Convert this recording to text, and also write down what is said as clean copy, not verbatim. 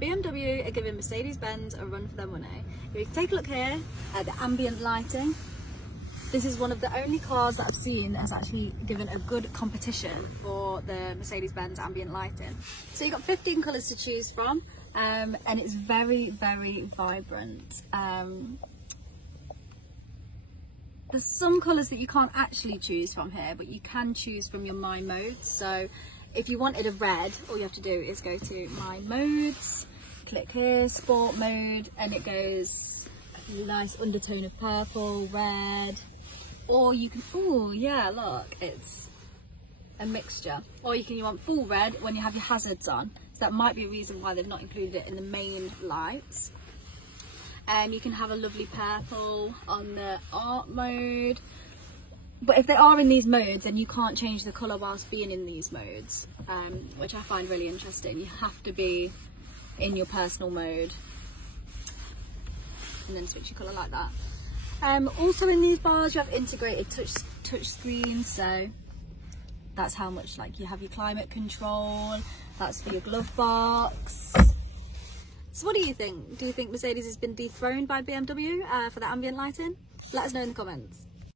BMW are giving Mercedes-Benz a run for their money. You can take a look here at the ambient lighting. This is one of the only cars that I've seen that has actually given a good competition for the Mercedes-Benz ambient lighting. So you've got 15 colours to choose from, and it's very, very vibrant. There's some colours that you can't actually choose from here, but you can choose from your My Modes. So if you wanted a red, all you have to do is go to My Modes, click here, Sport Mode, and it goes a nice undertone of purple, red, or you can, oh yeah, look, it's a mixture. Or you want full red when you have your hazards on. So that might be a reason why they've not included it in the main lights. And you can have a lovely purple on the art mode. But if they are in these modes, then you can't change the colour whilst being in these modes, which I find really interesting. You have to be in your personal mode and then switch your colour like that. Also in these bars you have integrated touch screens, so that's how much, like, you have your climate control, that's for your glove box. So what do you think? Do you think Mercedes has been dethroned by BMW for the ambient lighting? Let us know in the comments.